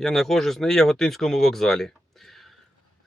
Я знаходжусь на Яготинському вокзалі.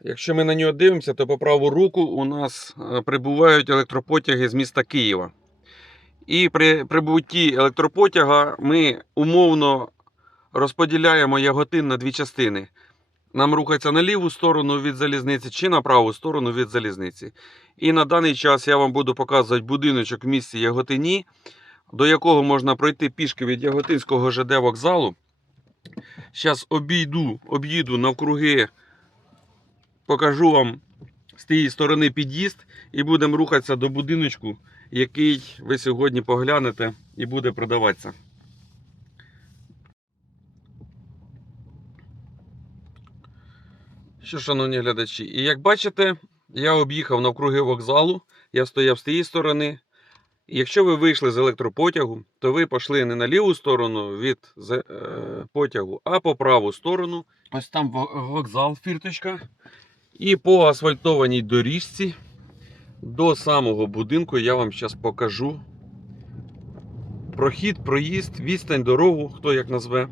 Якщо ми на нього дивимося, то по праву руку у нас е, прибувають електропотяги з міста Києва. І при прибутті електропотяга ми умовно розподіляємо Яготин на дві частини. Нам рухається на ліву сторону від залізниці чи на праву сторону від залізниці. І на даний час я вам буду показувати будиночок в місті Яготині, до якого можна пройти пішки від Яготинського ЖД вокзалу. Зараз обійду, об'їду навкруги, покажу вам з тієї сторони під'їзд і будемо рухатися до будиночку, який ви сьогодні поглянете і буде продаватися. Що, шановні глядачі, і як бачите, я об'їхав навкруги вокзалу, я стояв з тієї сторони. Якщо ви вийшли з електропотягу, то ви пішли не на ліву сторону від е, потягу, а по праву сторону. Ось там вокзал, фірточка. І по асфальтованій доріжці до самого будинку я вам зараз покажу. Прохід, проїзд, відстань, дорогу, хто як назве.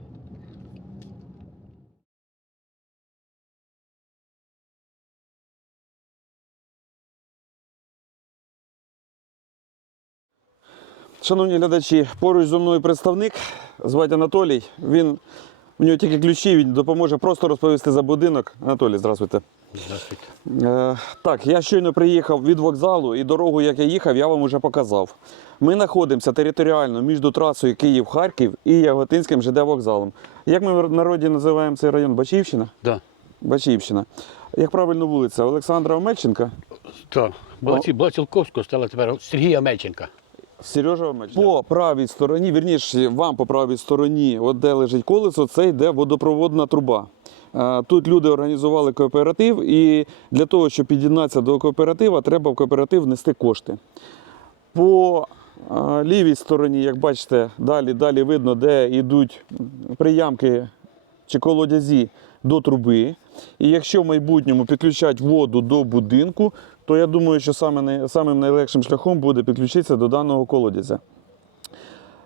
Шановні глядачі, поруч зі мною представник, звати Анатолій. Він, у нього тільки ключі, він допоможе просто розповісти за будинок. Анатолій, здравствуйте. Здравствуйте. Е, так, я щойно приїхав від вокзалу і дорогу, як я їхав, я вам вже показав. Ми знаходимося територіально між трасою Київ-Харків і Яготинським ЖД вокзалом. Як ми в народі називаємо цей район? Бачівщина? Да. Бачівщина. Як правильно вулиця? Олександра Омельченка? Так. Була, ці- була Цілковського, стала тепер Сергія Мельченка. Сережа. По правій стороні, вірніше, вам по правій стороні, от де лежить колесо, це йде водопроводна труба. Е, Тут люди організували кооператив, і для того, щоб під'єднатися до кооператива, треба в кооператив внести кошти. По е, лівій стороні, як бачите, далі, далі видно, де йдуть приямки чи колодязі до труби. І якщо в майбутньому підключать воду до будинку, то я думаю, що саме самим найлегшим шляхом буде підключитися до даного колодязя.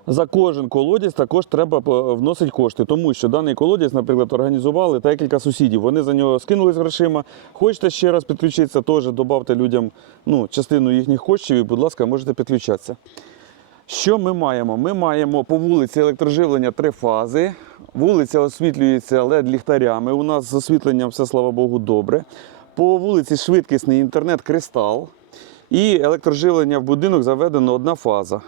За кожен колодязь також треба вносити кошти, тому що даний колодязь, наприклад, організували декілька сусідів. Вони за нього скинулись грошима. Хочете ще раз підключитися, теж додавте людям ну, частину їхніх коштів і, будь ласка, можете підключатися. Що ми маємо? Ми маємо по вулиці електроживлення три фази. Вулиця освітлюється led ліхтарями. У нас з освітленням все, слава Богу, добре. По вулиці швидкісний інтернет кристал. І електроживлення в будинок заведено одна фаза.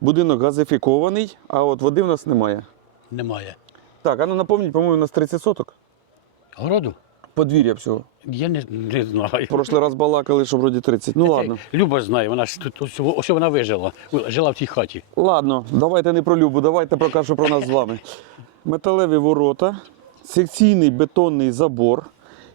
Будинок газифікований, а от води в нас немає. Немає. Так, а ну напомніть, по-моєму, у нас 30 соток. Городу? Подвір'я всього. Я не, не знаю. В прошлий раз балакали, що вроді 30. Ну ладно. Люба знає, вона ж тут ось вона вижила. Жила в цій хаті. Ладно, давайте не про Любу, давайте про кашу про нас з вами. Металеві ворота, секційний бетонний забор.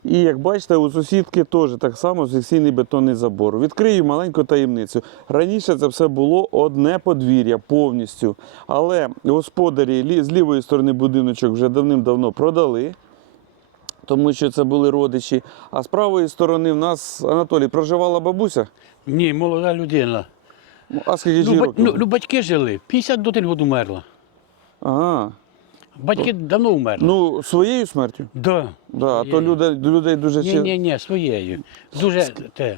І як бачите, у сусідки теж так само секційний бетонний забор. Відкрию маленьку таємницю. Раніше це все було одне подвір'я повністю. Але господарі з лівої сторони будиночок вже давним-давно продали, тому що це були родичі. А з правої сторони в нас Анатолій проживала бабуся. Ні, молода людина. А скільки Ну, років? ну, батьки жили. 51 год умерла. Ага. Батьки давно умерли. Ну, своєю смертю? да. Да, а то Своєю. людей, дуже Ні, ні, ні, своєю. Дуже те.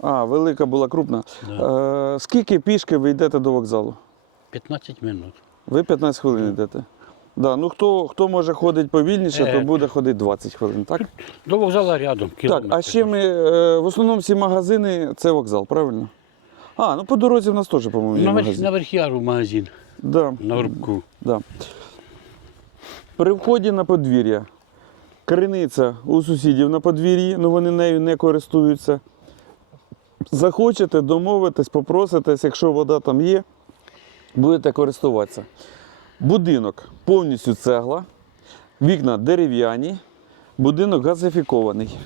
А, велика була крупна. Е, скільки пішки ви йдете до вокзалу? 15 минут. Ви 15 хвилин йдете. Да, ну хто, хто може ходити повільніше, то Е. буде ходити 20 хвилин, так? До вокзала рядом. Так, кілометр. а ще ми е, в основному всі магазини це вокзал, правильно? А, ну по дорозі в нас теж, по-моєму, є Наверх, магазин. наверх яру магазин. Да, На горбку. да. При вході на подвір'я. Криниця у сусідів на подвір'ї, ну вони нею не користуються. Захочете, домовитесь, попроситесь, якщо вода там є, будете користуватися. Будинок повністю цегла, вікна дерев'яні, будинок газифікований.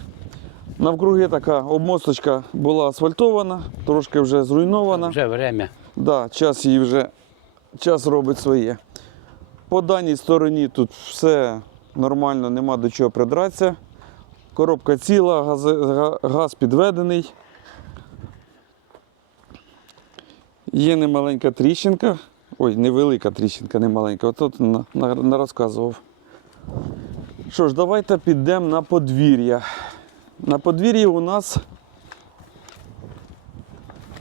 Навкруги така обмосточка була асфальтована, трошки вже зруйнована. Вже время. Да, час її вже час робить своє. По даній стороні тут все нормально, нема до чого придратися. Коробка ціла, газ, газ підведений. Є немаленька тріщинка. Ой, невелика тріщинка, не маленька. От на, на розказував. Що ж, давайте підемо на подвір'я. На подвір'ї у нас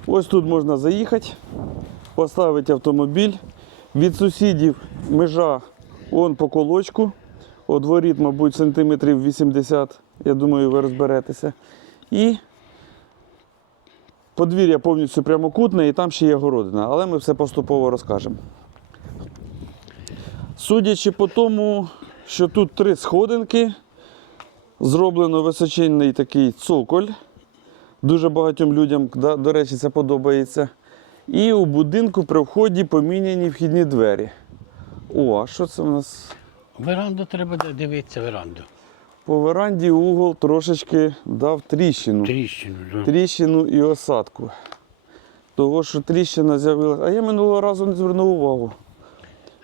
ось тут можна заїхати, поставити автомобіль. Від сусідів межа он по колочку. От воріт, мабуть, сантиметрів 80. Я думаю, ви розберетеся. І подвір'я повністю прямокутне, і там ще є городина. Але ми все поступово розкажемо. Судячи по тому, що тут три сходинки, зроблено височинний такий цоколь. Дуже багатьом людям, до речі, це подобається. І у будинку при вході поміняні вхідні двері. О, а що це в нас? Веранду треба дивитися, веранду. По веранді угол трошечки дав тріщину. Тріщину. да. Тріщину і осадку. Того, що тріщина з'явилася. А я минулого разу не звернув увагу.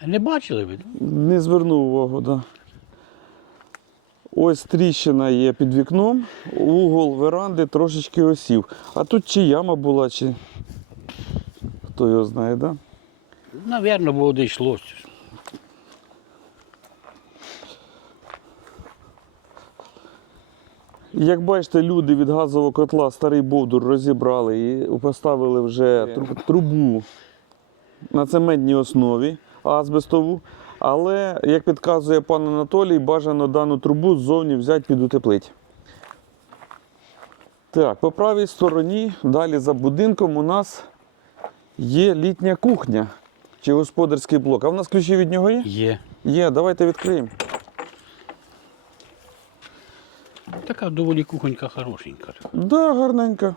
Не бачили ви? Не звернув увагу, так. Да. Ось тріщина є під вікном, угол веранди трошечки осів. А тут чи яма була, чи хто його знає, так? Да? Навірно, було де йшло. Як бачите, люди від газового котла старий бовдур розібрали і поставили вже трубу на цементній основі азбестову. Але, як підказує пан Анатолій, бажано дану трубу ззовні взяти підутеплить. Так, по правій стороні, далі за будинком, у нас є літня кухня чи господарський блок. А в нас ключі від нього є? Є. Є, давайте відкриємо. Така доволі кухонька хорошенька. Да, гарненька.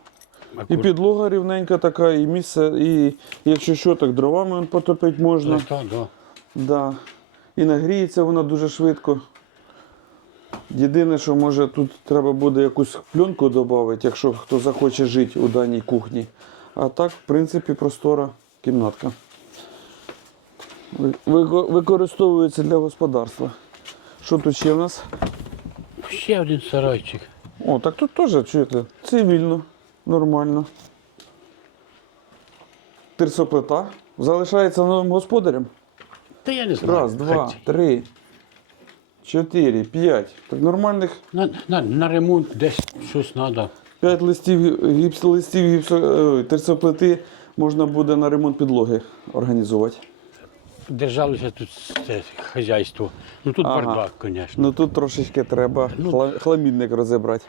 І Акур- підлога рівненька така, і місце, і якщо що, так дровами он потопити можна. Листа, да. Да. І нагріється вона дуже швидко. Єдине, що може тут треба буде якусь пленку додати, якщо хто захоче жити у даній кухні. А так, в принципі, простора кімнатка. Ви- ви- Використовується для господарства. Що тут ще в нас? Ще один сарайчик. О, так тут теж чуєте, цивільно, нормально. Терсоплита залишається новим господарем. Та я не знаю. Раз, два, Хай- три, чотири, п'ять. Так нормальних На, на, на ремонт десь щось треба. П'ять листів гіпс, листів гіпсо, е, терсоплити можна буде на ремонт підлоги організувати. Держалося тут це хазяйство. Ну тут Ага. бардак, звісно. Ну тут трошечки треба Ну. хла- хламідник розібрати.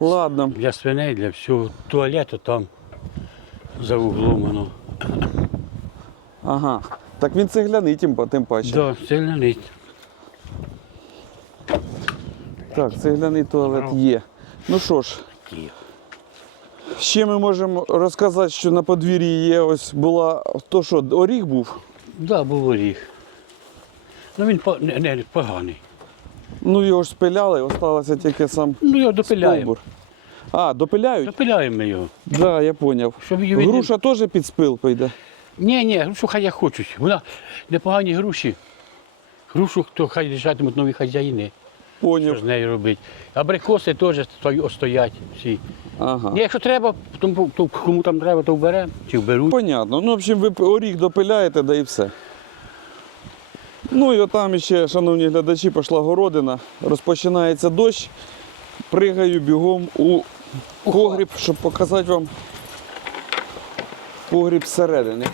Ладно. Для свиней, для всього. Туалету там за углом воно. Ага. Так він цегляний, тим, тим паче. Да, сильно ниць. Так, цегляний туалет є. Ну що ж, Ще ми можемо розказати, що на подвір'ї є ось була то, що оріг був. Да, був оріг. Ну він по- не, не, поганий. Ну його ж спиляли, осталося тільки сам Ну його допиляємо. стовбур. А, допиляють? Допиляємо ми його. Так, да, я зрозумів. Щоб її від- Груша теж під спил пойде. Ні, ні, грушу хай як хочуть. Вона непогані груші. Грушу, то хай лежатимуть нові хазяїни. Що з нею робити. Абрикоси теж стоять всі. Ага. Якщо треба, то, то кому там треба, то вберемо чи вберуть. Понятно. Ну, в общем, ви оріг допиляєте, да і все. Ну і отам ще, шановні глядачі, пішла городина. Розпочинається дощ. Пригаю бігом у погріб, щоб показати вам погріб зсередини.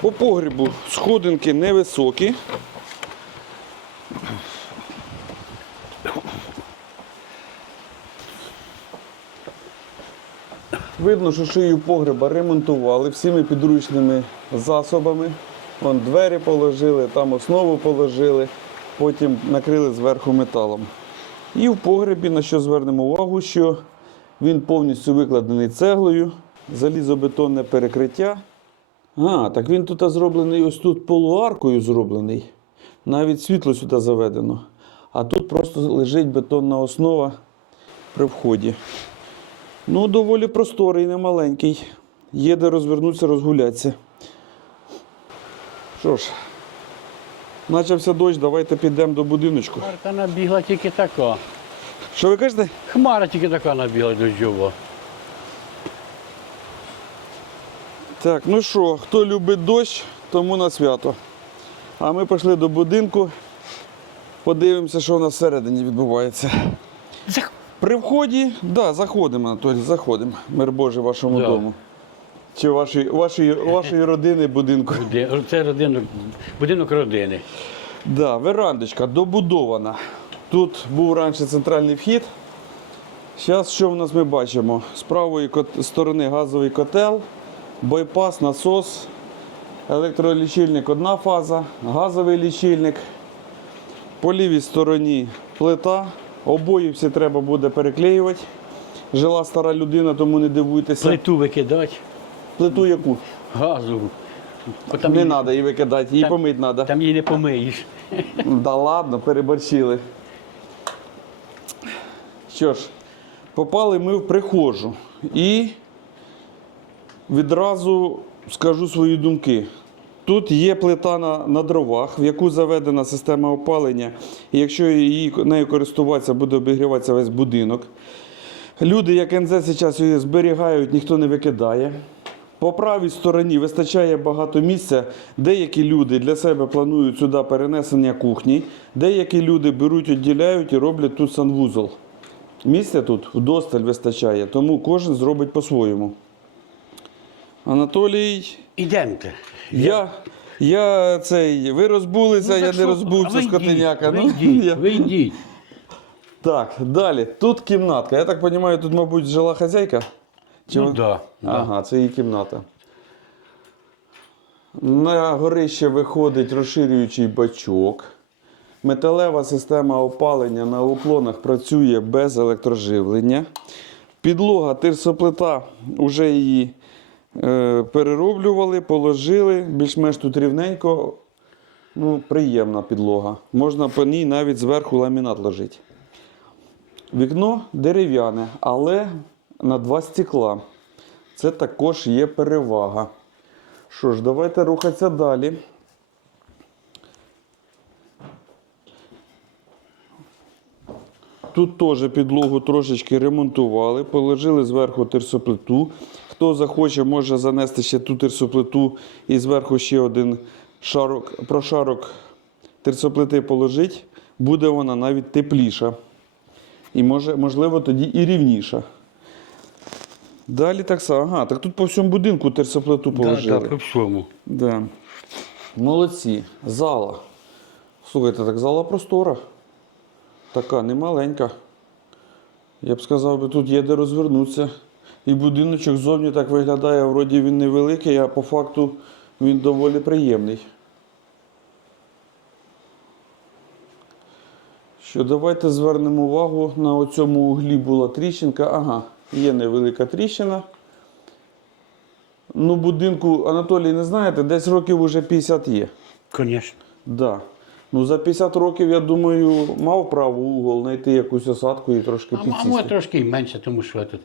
По погрібу сходинки невисокі. Видно, що шию погреба ремонтували всіми підручними засобами. Вон двері положили, там основу положили, потім накрили зверху металом. І в погребі, на що звернемо увагу, що він повністю викладений цеглою, залізобетонне перекриття. А, так він тут зроблений ось тут полуаркою зроблений. Навіть світло сюди заведено. А тут просто лежить бетонна основа при вході. Ну, доволі просторий, не маленький. Є де розвернутися, розгулятися. Що ж, почався дощ, давайте підемо до будиночку. Хмарка набігла тільки така. Що ви кажете? Хмара тільки така набігла дощова. Так, ну що, хто любить дощ, тому на свято. А ми пішли до будинку Подивимося, що у нас всередині відбувається. При вході, да, заходимо, Анатолій, заходимо. Мир Божий вашому Да. дому. Чи вашої, вашої, вашої родини будинку. Де- Це родинок, будинок родини. Да, верандочка добудована. Тут був раніше центральний вхід. Зараз що в нас ми бачимо? З правої кот- сторони газовий котел, байпас, насос, електролічильник одна фаза, газовий лічильник. По лівій стороні плита. Обої всі треба буде переклеювати. Жила стара людина, тому не дивуйтеся. Плиту викидати, Плиту яку? газову. Бо Там Не її- треба її викидати, її там- помити треба. Там її не помиєш. Да ладно, переборщили. Що ж, попали ми в прихожу і відразу скажу свої думки. Тут є плита на, на дровах, в яку заведена система опалення, і якщо її нею користуватися, буде обігріватися весь будинок. Люди, як НЗ зараз її зберігають, ніхто не викидає. По правій стороні вистачає багато місця. Деякі люди для себе планують сюди перенесення кухні, деякі люди беруть, відділяють і роблять тут санвузол. Місця тут вдосталь вистачає, тому кожен зробить по-своєму. Анатолій, Ідемте. я, я цей, ви розбулися, я Ну, не розбувся, ви скотиняка. Ну, Ви йдіть, я- ви. Так, далі. Тут кімнатка. Я так розумію, тут, мабуть, жила хазяйка? Чи Ну ви- да, да. Ага, це її кімната. На горище виходить розширюючий бачок. Металева система опалення на уклонах працює без електроживлення. Підлога тирсоплита, вже її перероблювали, положили. Більш-менш тут рівненько. Ну, приємна підлога. Можна по ній навіть зверху ламінат ложити. Вікно дерев'яне, але на два стекла. Це також є перевага. Що ж, давайте рухатися далі. Тут теж підлогу трошечки ремонтували, положили зверху терсоплиту. Хто захоче, може занести ще ту терсоплиту і зверху ще один шарок, прошарок терсоплити положити. Буде вона навіть тепліша. І може, можливо тоді і рівніша. Далі так само. Ага, так тут по всьому будинку терсоплиту Да, положили. да, по всьому. Да. Молодці. Зала. Слухайте, так зала простора. Така немаленька. Я б сказав, би, тут є де розвернутися. І будиночок ззовні так виглядає, вроді він невеликий, а по факту він доволі приємний. Що давайте звернемо увагу, на оцьому углі була тріщинка. Ага, є невелика тріщина. Ну, будинку, Анатолій, не знаєте, десь років уже 50 є. Звісно. Да. Ну, за 50 років, я думаю, мав право угол знайти якусь осадку і трошки А, а підсісти. може трошки і менше, тому що тут.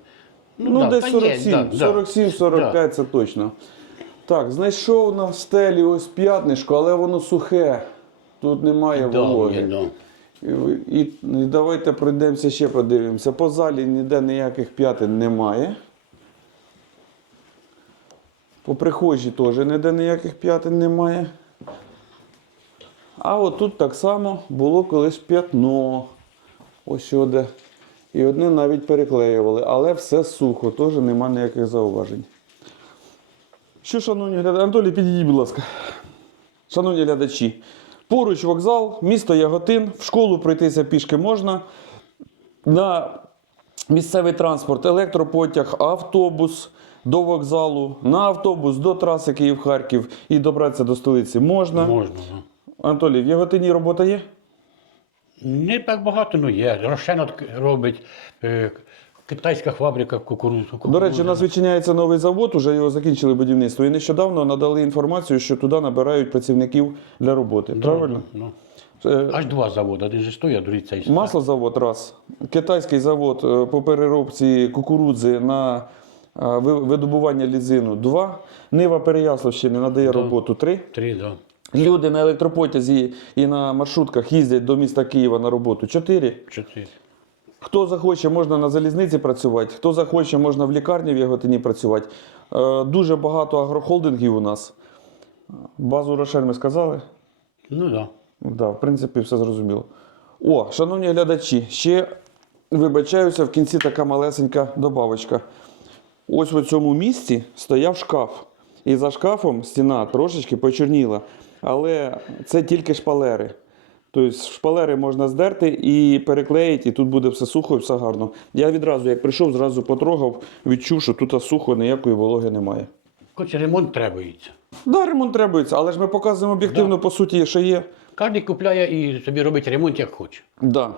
Ну, да, десь та 47, є, да, да. 47-45 це точно. Так, знайшов на стелі ось п'ятнишко, але воно сухе. Тут немає Да, вологи. є, да. І, і, і давайте пройдемося ще подивимося. По залі ніде ніяких п'ятин немає. По прихожій теж ніде ніяких п'ятин немає. А отут так само було колись п'ятно. Ось сюди. І одне навіть переклеювали, але все сухо, теж нема ніяких зауважень. Що, шановні глядачі, Анатолій, підійдіть, будь ласка. Шановні глядачі, поруч вокзал, місто Яготин, в школу пройтися пішки можна. На місцевий транспорт, електропотяг, автобус до вокзалу, на автобус до траси Київ-Харків і добратися до столиці можна. Можна. Анатолій, в Яготині робота є? Не так багато, але є. Рошен робить е, китайська фабрика кукурудзу. До речі, у нас відчиняється новий завод, уже його закінчили будівництво. І нещодавно надали інформацію, що туди набирають працівників для роботи. Правильно? Ну. Е, Аж два заводи. Один же стоїть, а другий цей. Маслозавод раз. Китайський завод е, по переробці кукурудзи на е, ви- видобування лізину два. Нива Переяславщини надає роботу три. Три, да. Люди на електропотязі і на маршрутках їздять до міста Києва на роботу чотири. Чотири. Хто захоче, можна на залізниці працювати, хто захоче, можна в лікарні в Яготині працювати. Е, Дуже багато агрохолдингів у нас. Базу Рошель ми сказали. Ну так. Да. Да, в принципі, все зрозуміло. О, шановні глядачі, ще вибачаюся, в кінці така малесенька добавочка. Ось в цьому місці стояв шкаф. І за шкафом стіна трошечки почорніла. Але це тільки шпалери. Тобто шпалери можна здерти і переклеїти, і тут буде все сухо і все гарно. Я відразу, як прийшов, зразу потрогав, відчув, що тут сухо, ніякої вологи немає. Хоч ремонт требується. Да, ремонт требується, але ж ми показуємо об'єктивно, по суті, що є. Кожен купляє і собі робить ремонт як хоче. Да.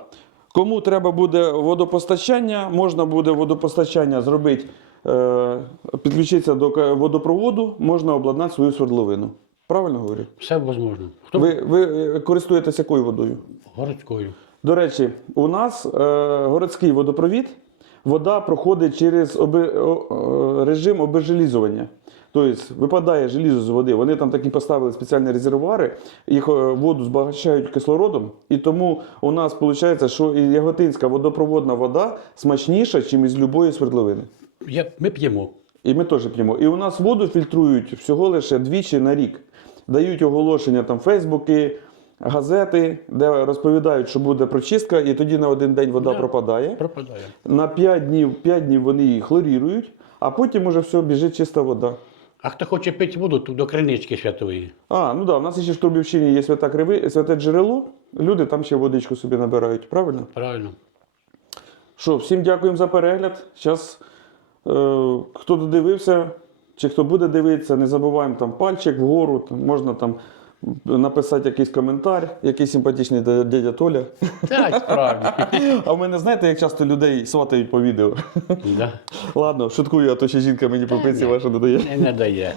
Кому треба буде водопостачання, можна буде водопостачання зробити, е, підключитися до водопроводу, можна обладнати свою свердловину. Правильно говорю? Все можливо. Хто Ви, ви е, користуєтеся якою водою? городською. До речі, у нас е, городський водопровід, вода проходить через оби, о, е, режим обезжелізування. Тобто випадає желізо з води. Вони там такі поставили спеціальні резервуари, їх е, воду збагачають кислородом. І тому у нас виходить, що і яготинська водопроводна вода смачніша, ніж із любої свердловини. Я, ми п'ємо. І ми теж п'ємо. І у нас воду фільтрують всього лише двічі на рік. Дають оголошення там Фейсбуки, газети, де розповідають, що буде прочистка, і тоді на один день вода Да. пропадає. Пропадає. На 5 днів, 5 днів вони її хлорірують, а потім уже все біжить чиста вода. А хто хоче пити воду, то до кринички святої. А, ну да, у нас ще в Трубівщині є свята криви, святе джерело. Люди там ще водичку собі набирають, правильно? Правильно. Що, всім дякуємо за перегляд. Зараз, е, хто додивився, чи хто буде дивитися, не забуваємо там пальчик вгору, там, можна там написати якийсь коментар, який симпатичний дядя Толя. Так, справді. А в мене знаєте, як часто людей сватають по відео? да. Ладно, шуткую, а то ще жінка мені пропиці ваша додає. Не, не дає.